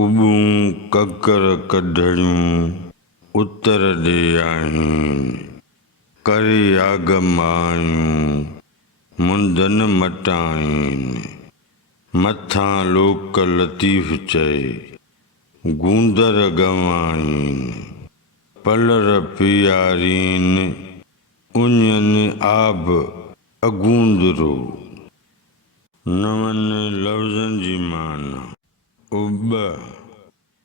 उबूं ककर कढड़ियूं उतर ॾे आहिनि, करे आगमायूं मुंदन मटाइनि। मथां लोक लतीफ़ चए गूंदर गवाइनि, पलर पियारीनि उञनि आब अगूंदरो। नवनि लफ़्ज़नि जी माना। उब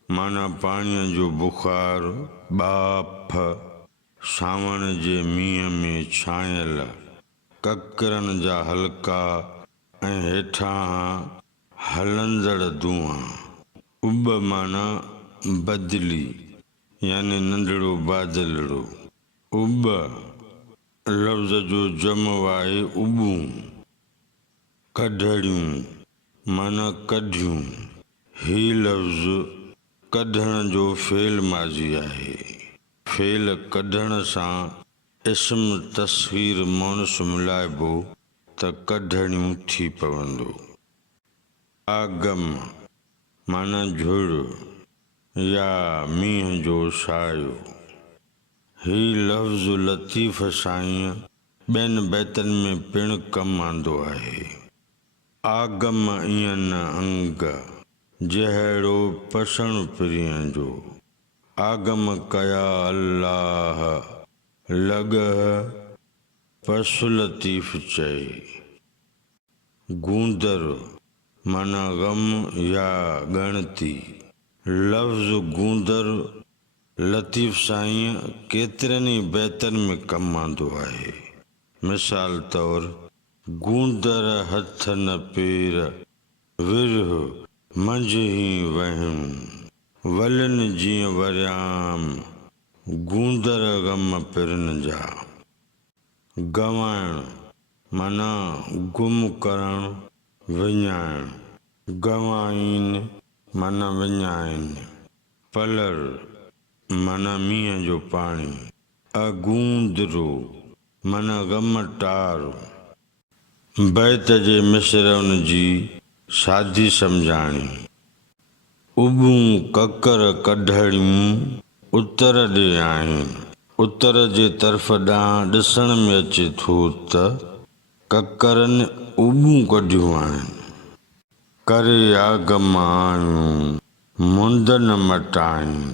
माना पाणीअ जो बुख़ार, बाफ़ सावण जे मींहं में छांयल ककरनि जा हल्का ऐं हेठां हलंदड़ धुआं। उब माना बदली यानी नंढड़ो बादलड़ो। उब लफ़्ज़ जो जमो आहे उबूं। कढड़ियूं माना कढियूं। ही लफ़्ज़ कढण जो फ़ेल माज़ी आहे। फ़ेल कढण सां इस्म तस्ख़ीर मोनस मिलाइबो त कढड़ियूं थी पवंदो। आगम माना झुड़ या मींहं जो सायो। ही लफ़्ज़ लतीफ़ साईं ॿियनि बैतनि में पिणु कमु आंदो आहे। आगम ईअं न अंग जहिड़ो पसण प्रिय जो। आगम कया अल्लाह लॻह पसु लतीफ़ चए। गूंदर माना ग़म या ॻणती। लफ़्ज़ गूंदर लतीफ़ साईं केतिरनि ई बैतनि में कमु आंदो आहे। मिसाल तौरु गूंदर हथ न पेर विरह मंझि वहियूं, वलिनि जीअं वरियाम गूंदर ग़म पिरनि जा। गवाइण माना गुम करणु, विञाइणु। गवाइनि माना विञाइनि। पलर माना मींहं जो पाणी। अगूंदरो माना ग़म टार। बैत जे मिसरनि जी सादी सम्झाणी। उबूं ककर कढड़ियूं उतर ॾे आहिनि। उतर जे तरफ़ ॾांहुं ॾिसण में अचे थो त ककरनि उबूं कढियूं आहिनि। करे आगमायूं मुंदन मटाइनि।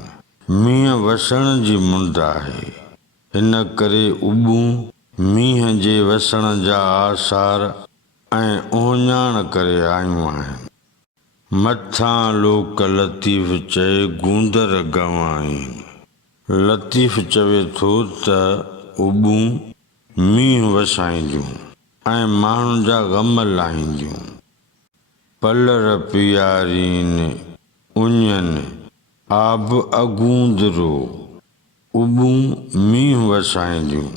मींहं वसण जी मुंद आहे। इन करे उबूं मींहं जे वसण जा आसार ऐं ओञाण करे आयूं आहिनि। मथां लोक लतीफ़ चए गूंदर गवाइनि। लतीफ़ चवे थो त उबूं मींहुं वसाईंदियूं ऐं माण्हुनि जा ग़म लाहींदियूं। पलर पियारीनि उञनि आब अगूंदरो। उबूं मींहुं वसाईंदियूं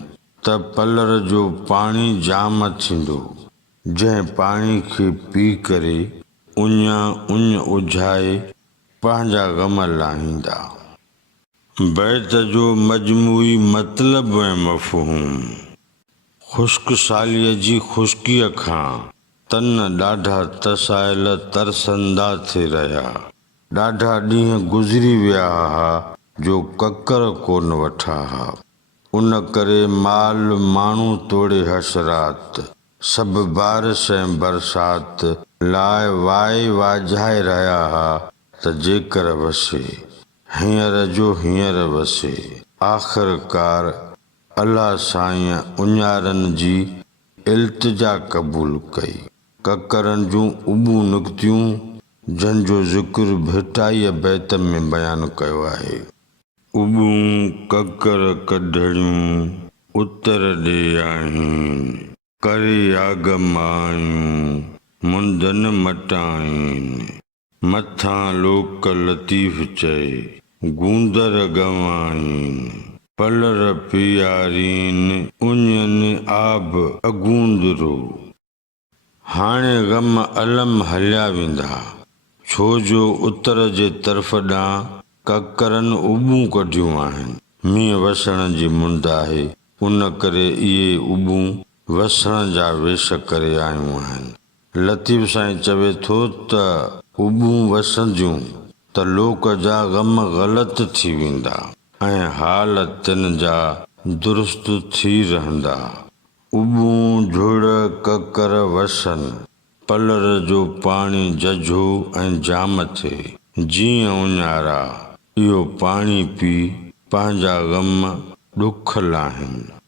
त पलर जो पाणी जाम थींदो, जंहिं पाणी खे पी करे उञ उझाए पंहिंजा ग़म लाहींदा। बैत जो मजमूई मतिलब ऐं मफ़हूम। ख़ुश्क सालीअ जी ख़ुश्कीअ खां तन ॾाढा तसायल तरसंदा थी रहिया। ॾाढा ॾींहं गुज़री विया हा जो ककर कोन वठा हा। उन करे माल माण्हू तोड़े हसरात सभु बारिश ऐं बरसात लाइ वाए वाझाए रहिया हा त जेकर वसे हींअर जो हींअर वसे। आख़िरकार अलाह साईं उञारनि जी इल्तिजा क़बूल कई। ककरनि जूं उबूं निकितियूं जंहिंजो ज़िक्र भिटाईअ बैत में बयानु कयो आहे। उबूं ककर कढड़ियूं उतर ॾे आहिनि, करे आगमायूं मुंदन मटाइनि। मथां लोक लतीफ़ चए गूंदर गवाइनि, पलर पियारीनि उञनि आब अगूंदरो। हाणे ग़म अलम हलिया वेंदा, छो जो उतर जे तरफ़ ॾांहुं ककरनि उबूं कढियूं आहिनि। मींहं वसण जी मुंद आहे, उन करे इहे उबूं वसण जा वेश करे आयूं आहिनि। लतीफ़ साईं चवे थो त उबूं वसंदियूं त लोक जा ग़म ग़लति थी वेंदा ऐं हाल तिन जा दुरुस्त थी रहंदा। उबूं झुड़ ककर वसनि, पलर जो पाणी जझो ऐं जाम थिए। जीअं उञारा इहो पाणी पी पंहिंजा ग़म ॾुख लाहिनि।